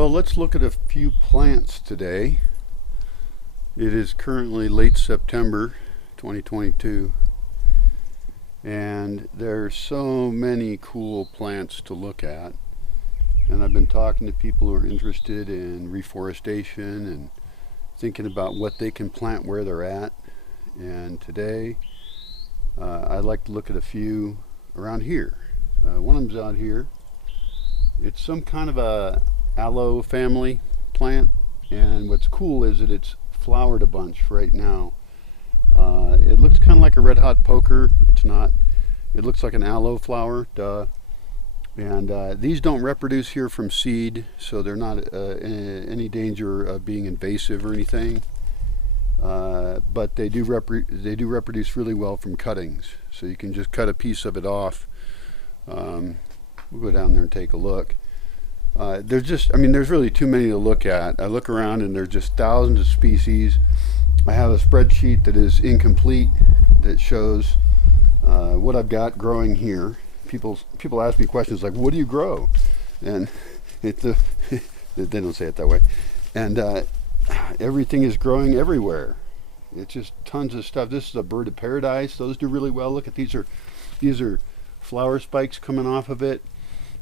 Well, let's look at a few plants today. It is currently late September 2022, and there's so many cool plants to look at. And I've been talking to people who are interested in reforestation and thinking about what they can plant where they're at. And today, I'd like to look at a few around here. One of them's out here. It's some kind of a aloe family plant, and what's cool is that it's flowered a bunch right now. It looks kind of like a red hot poker. It's not. It looks like an aloe flower, duh. And these don't reproduce here from seed, so they're not in any danger of being invasive or anything. But they do reproduce really well from cuttings, so you can just cut a piece of it off. We'll go down there and take a look. There's really too many to look at. I look around and there's just thousands of species. I have a spreadsheet that is incomplete that shows what I've got growing here. People ask me questions like, "What do you grow?" And they don't say it that way. And everything is growing everywhere. It's just tons of stuff. This is a bird of paradise. Those do really well. Look at these are flower spikes coming off of it.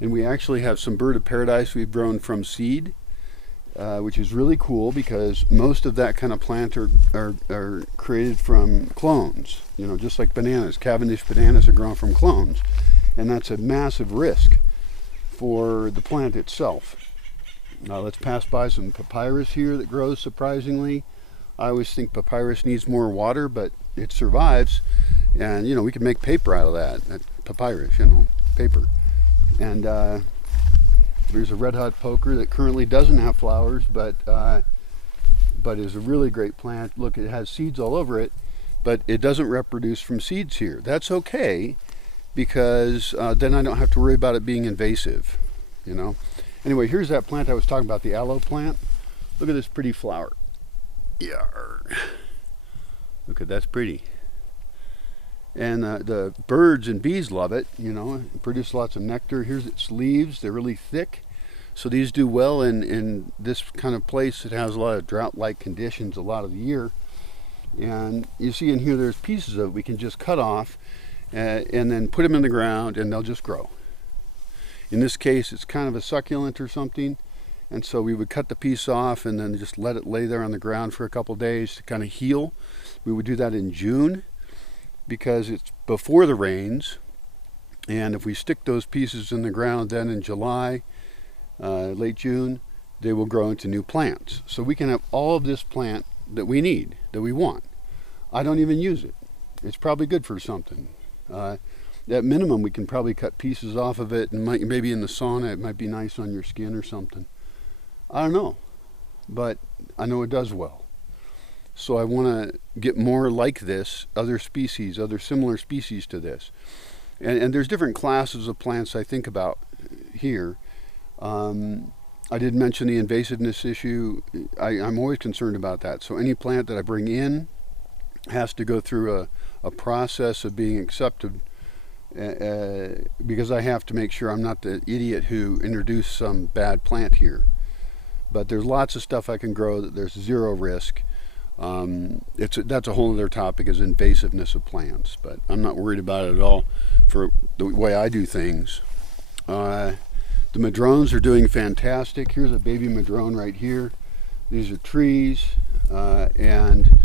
And we actually have some bird of paradise we've grown from seed, which is really cool because most of that kind of plant are created from clones. Just like bananas. Cavendish bananas are grown from clones. And that's a massive risk for the plant itself. Now let's pass by some papyrus here that grows surprisingly. I always think papyrus needs more water, but it survives. And we can make paper out of that papyrus, paper. And there's a red hot poker that currently doesn't have flowers, but is a really great plant. Look, it has seeds all over it, but it doesn't reproduce from seeds here. That's okay, because then I don't have to worry about it being invasive. Anyway, here's that plant I was talking about, the aloe plant. Look at this pretty flower. Yeah. Look at that's pretty. And the birds and bees love it, it produces lots of nectar. Here's its leaves. They're really thick. So these do well in this kind of place that has a lot of drought-like conditions a lot of the year. And you see in here there's pieces of it we can just cut off and then put them in the ground and they'll just grow. In this case, it's kind of a succulent or something. And so we would cut the piece off and then just let it lay there on the ground for a couple days to kind of heal. We would do that in June, because it's before the rains, and if we stick those pieces in the ground then in July, late June, they will grow into new plants. So we can have all of this plant that we need, that we want. I don't even use it. It's probably good for something. At minimum, we can probably cut pieces off of it, and maybe in the sauna it might be nice on your skin or something. I don't know, but I know it does well. So I want to get more like this, other similar species to this. And there's different classes of plants I think about here. I did mention the invasiveness issue. I'm always concerned about that. So any plant that I bring in has to go through a process of being accepted, because I have to make sure I'm not the idiot who introduced some bad plant here. But there's lots of stuff I can grow that there's zero risk. That's a whole other topic, is invasiveness of plants, but I'm not worried about it at all for the way I do things. The madrones are doing fantastic. Here's a baby madrone right here. These are trees, and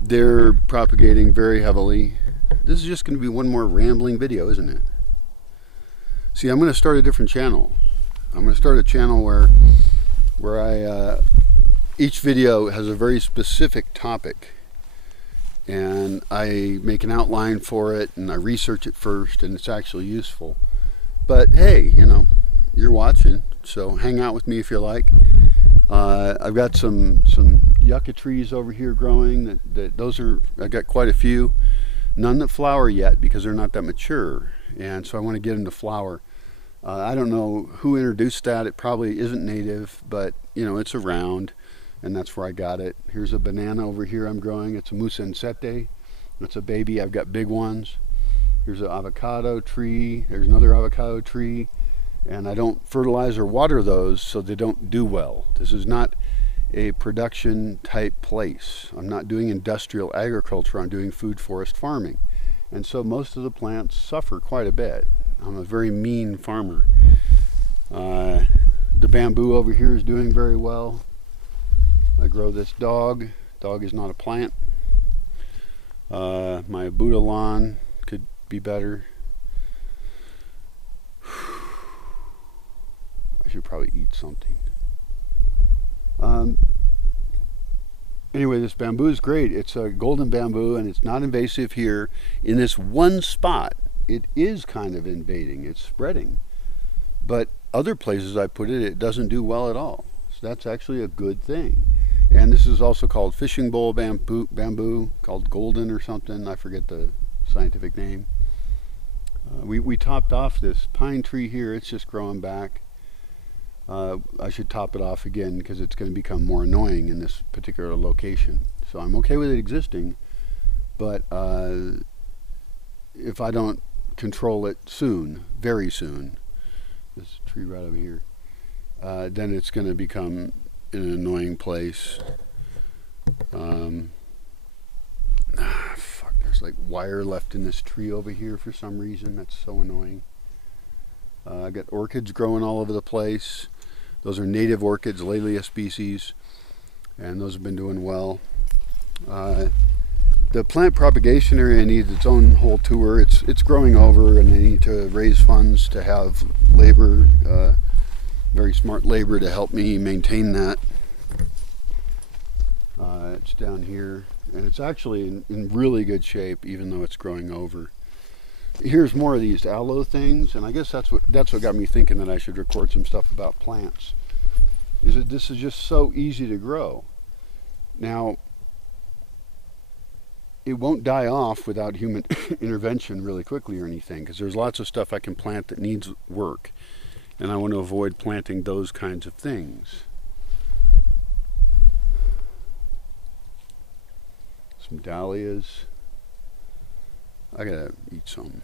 they're propagating very heavily. This is just going to be one more rambling video, isn't it? See, I'm going to start a different channel. I'm going to start a channel where I each video has a very specific topic, and I make an outline for it and I research it first, and it's actually useful. But hey, you're watching, so hang out with me if you like. I've got some yucca trees over here growing. I've got quite a few. None that flower yet because they're not that mature, and so I want to get them to flower. I don't know who introduced that. It probably isn't native, but it's around. And that's where I got it. Here's a banana over here I'm growing. It's a musensete. It's a baby. I've got big ones. Here's an avocado tree. There's another avocado tree. and I don't fertilize or water those, so they don't do well. This is not a production type place. I'm not doing industrial agriculture, I'm doing food forest farming. And so most of the plants suffer quite a bit. I'm a very mean farmer. The bamboo over here is doing very well. I grow this dog. Dog is not a plant. My Buddha lawn could be better. I should probably eat something. Anyway, this bamboo is great. It's a golden bamboo, and it's not invasive here. In this one spot, it is kind of invading. It's spreading. But other places I put it, it doesn't do well at all. So that's actually a good thing. And this is also called fishing bowl bamboo, called golden or something. I forget the scientific name. We topped off this pine tree here. It's just growing back. I should top it off again because it's going to become more annoying in this particular location. So I'm okay with it existing, but if I don't control it soon, very soon, this tree right over here, then it's going to become an annoying place. Fuck, there's like wire left in this tree over here for some reason. That's so annoying. I got orchids growing all over the place. Those are native orchids, Laelia species, and those have been doing well. The plant propagation area needs its own whole tour. It's growing over, and they need to raise funds to have labor, very smart labor, to help me maintain that. It's down here, and it's actually in really good shape, even though it's growing over. Here's more of these aloe things, and I guess that's what got me thinking that I should record some stuff about plants. Is that this is just so easy to grow. Now, it won't die off without human intervention really quickly or anything, because there's lots of stuff I can plant that needs work, and I want to avoid planting those kinds of things. Some dahlias. I gotta eat some.